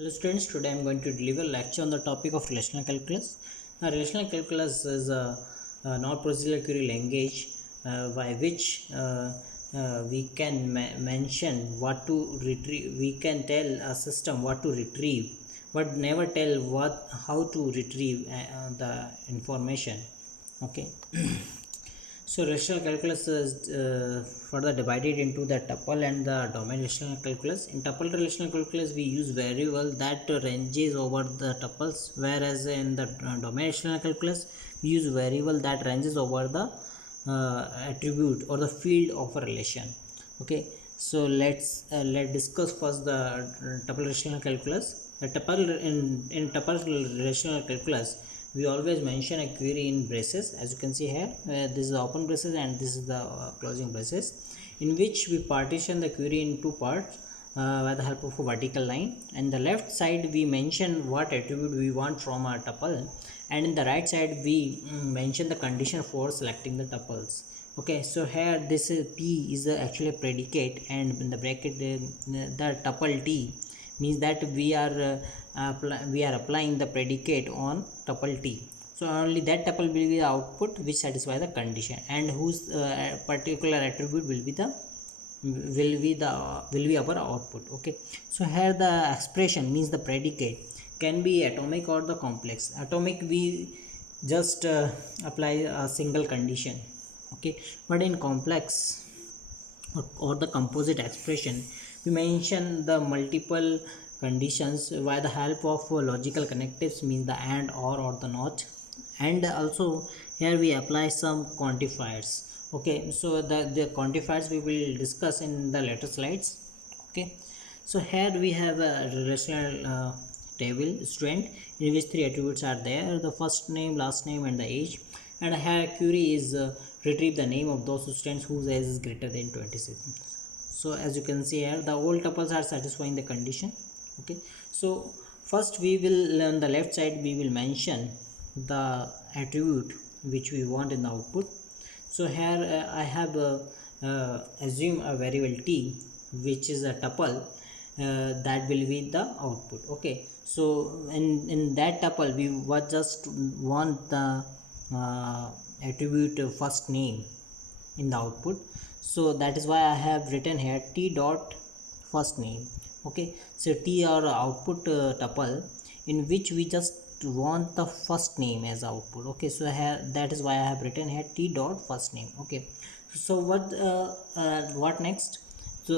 Hello students, today I am going to deliver a lecture on the topic of relational calculus. Now, relational calculus is a non-procedural query language by which we can mention what to retrieve. We can tell a system what to retrieve, but never tell how to retrieve the information. Okay. So relational calculus is further divided into the tuple and the domain relational calculus. In tuple relational calculus, we use variable that ranges over the tuples, whereas in the domain relational calculus, we use variable that ranges over the attribute or the field of a relation. Okay, so let's discuss first the tuple relational calculus. The tuple in tuple relational calculus, we always mention a query in braces. As you can see here, this is the open braces and this is the closing braces, in which we partition the query in two parts by the help of a vertical line. And the left side we mention what attribute we want from a tuple, and in the right side we mention the condition for selecting the tuples. Okay, so here this is p is actually a predicate, and in the bracket the tuple t means that we are applying the predicate on tuple t. So only that tuple will be the output which satisfy the condition, and whose particular attribute will be our output. Okay, so here the expression means the predicate can be atomic or the complex. Atomic, we just apply a single condition. Okay, but in complex or the composite expression, we mention the multiple conditions by the help of logical connectives, means the and or the not. And also here we apply some quantifiers. Okay, so the quantifiers we will discuss in the later slides. Okay, so here we have a relational table student in which three attributes are there: the first name, last name, and the age. And here query is retrieve the name of those students whose age is greater than 26. So as you can see here, the all tuples are satisfying the condition. Okay, so first we will, on the left side, we will mention the attribute which we want in the output. So here I have assume a variable t which is a tuple that will be the output. Okay, so in that tuple we just want the attribute first name in the output. So that is why I have written here t dot first name. Okay, so t or output tuple in which we just want the first name as output. Okay, so here that is why I have written here t dot first name. Okay, so what next? So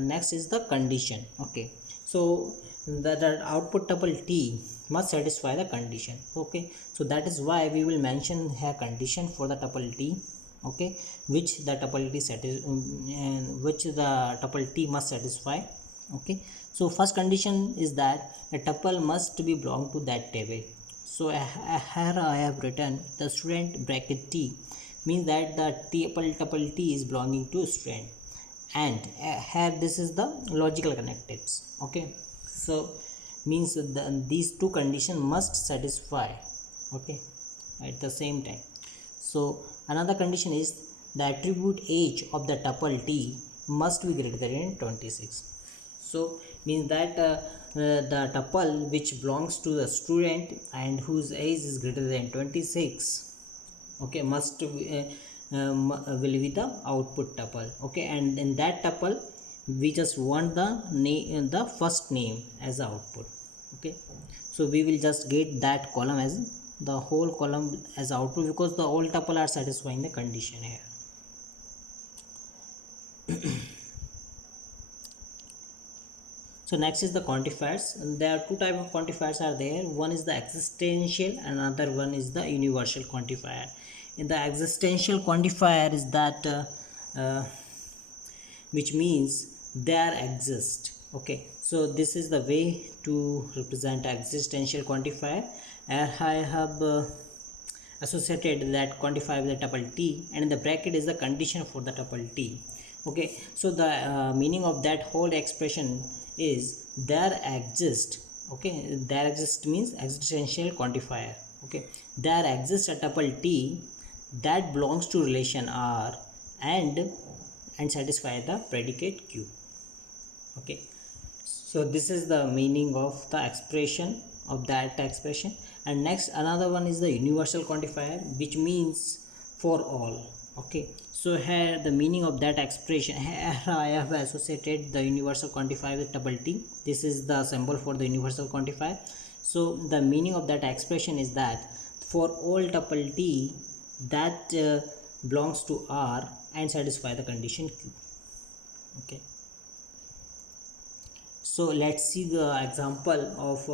next is the condition. Okay, so the output tuple t must satisfy the condition. Okay, so that is why we will mention here condition for the tuple t. Okay, which the tuple t must satisfy. Okay, so first condition is that a tuple must be belong to that table. So here I have written the student bracket t means that the tuple t is belonging to student, and here this is the logical connectives. Okay, so means these two conditions must satisfy. Okay, at the same time. So another condition is the attribute age of the tuple t must be greater than 26. So means that the tuple which belongs to the student and whose age is greater than 26, okay, must will be the output tuple. Okay, and in that tuple we just want the name, the first name as the output. Okay, so we will just get that column as the whole column as output, because the all tuple are satisfying the condition here. So next is the quantifiers. There are two types of quantifiers are there. One is the existential and another one is the universal quantifier. In the existential quantifier is that which means there exist. Okay, so this is the way to represent existential quantifier. I have associated that quantifier with the tuple t, and in the bracket is the condition for the tuple t. Okay, so the meaning of that whole expression is there exist. Okay, there exist means existential quantifier. Okay, there exists a tuple t that belongs to relation R and satisfy the predicate Q. Okay, So this is the meaning of the expression of that expression. And next another one is the universal quantifier, which means for all. Okay, so here the meaning of that expression, here I have associated the universal quantifier with double T. This is the symbol for the universal quantifier. So the meaning of that expression is that for all tuple T that belongs to R and satisfy the condition Q. Okay, so let's see the example of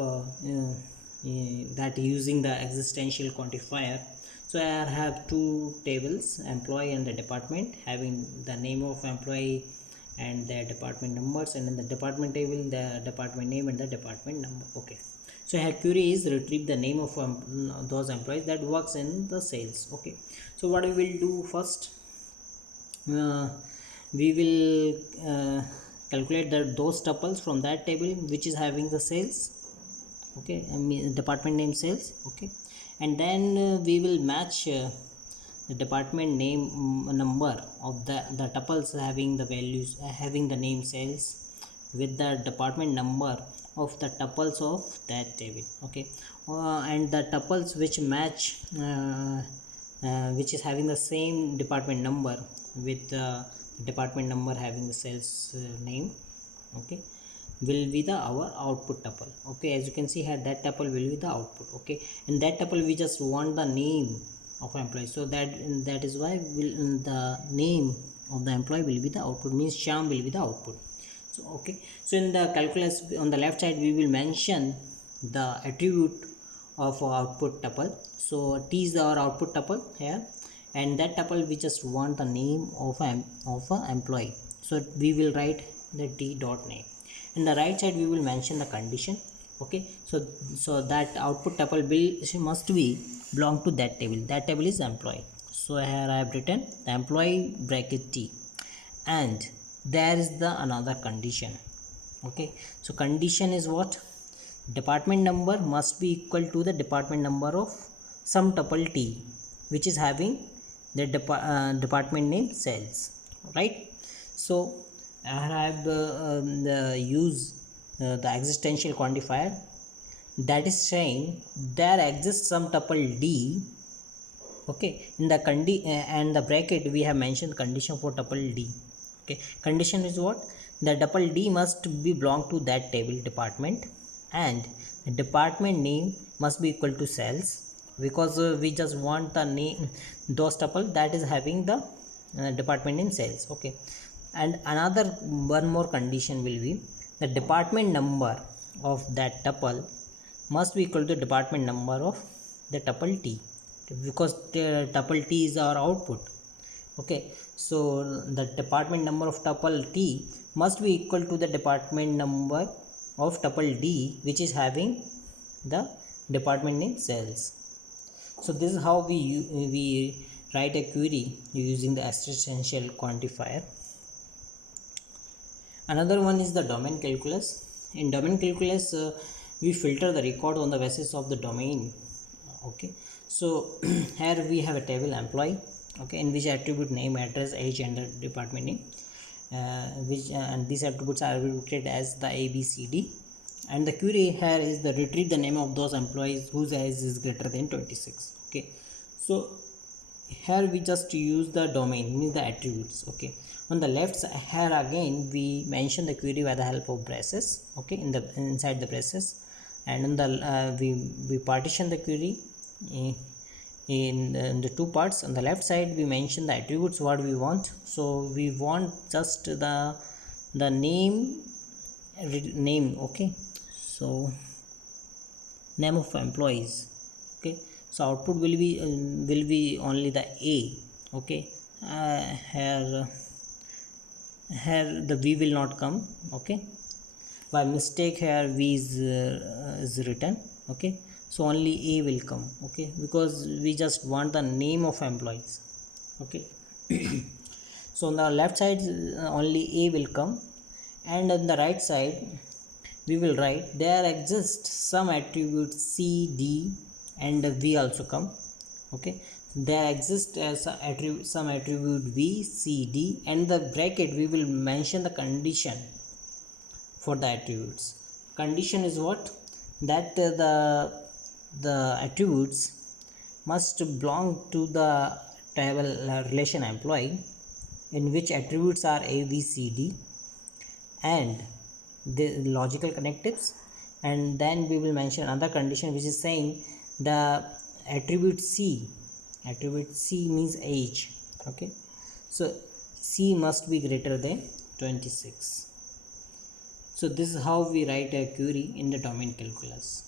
that using the existential quantifier. So I have two tables, employee and the department, having the name of employee and their department numbers, and in the department table the department name and the department number. Okay, so here query is retrieve the name of those employees that works in the sales. Okay, so what we will do first, we will calculate those tuples from that table which is having the sales. Okay, I mean department name sales. Okay, and then we will match the department name number of the tuples having the values having the name sales with the department number of the tuples of that table. Okay, and the tuples which match which is having the same department number with the department number having the sales name. Okay, will be the our output tuple. Okay, as you can see here that tuple will be the output. Okay, in that tuple we just want the name of employee, so that is why the name of the employee will be the output, means Shyam will be the output. So okay, so in the calculus on the left side we will mention the attribute of output tuple. So T is our output tuple here, and that tuple we just want the name of an employee, so we will write the T dot name. In the right side we will mention the condition. Okay, so that output tuple must be belong to that table. That table is employee. So here I have written the employee bracket T, and there is the another condition. Okay, so condition is what? Department number must be equal to the department number of some tuple T which is having the department name sales, right? So I have use the existential quantifier, that is saying there exists some tuple D. Okay, in the and the bracket we have mentioned condition for tuple D. Okay, condition is what? The tuple D must be belong to that table department, and the department name must be equal to sales, because we just want the name those tuple that is having the department name sales. Okay, and another one more condition will be the department number of that tuple must be equal to department number of the tuple T, because the tuple T is our output. Okay, so the department number of tuple T must be equal to the department number of tuple D which is having the department name sales. So this is how we write a query using the existential quantifier. Another one is the domain calculus. In domain calculus we filter the record on the basis of the domain. Okay, so here we have a table employee, okay, in which attribute name, address, age and the department name, and these attributes are treated as the ABCD, and the query here is the retrieve the name of those employees whose age is greater than 26. Okay, so here we just use the domain, means the attributes. Okay, on the left side here again we mention the query by the help of braces. Okay, inside the braces, and in the we partition the query in the two parts. On the left side we mention the attributes what we want. So we want just the name. Okay, so name of employees. Okay, so output will be only the A. Okay, here the V will not come. Okay, by mistake here V is written. Okay, so only A will come. Okay, because we just want the name of employees. Okay, so on the left side only A will come, and on the right side we will write there exists some attribute C, D and V also come. Okay, there exists as some attribute V, C, D, and the bracket we will mention the condition for the attributes. Condition is what? That the attributes must belong to the table relation employee, in which attributes are a b c d and the logical connectives. And then we will mention another condition which is saying the attribute c means age. Okay, so c must be greater than 26. So this is how we write a query in the domain calculus.